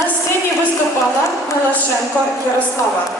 На сцені виступала Милошенко Ярослава.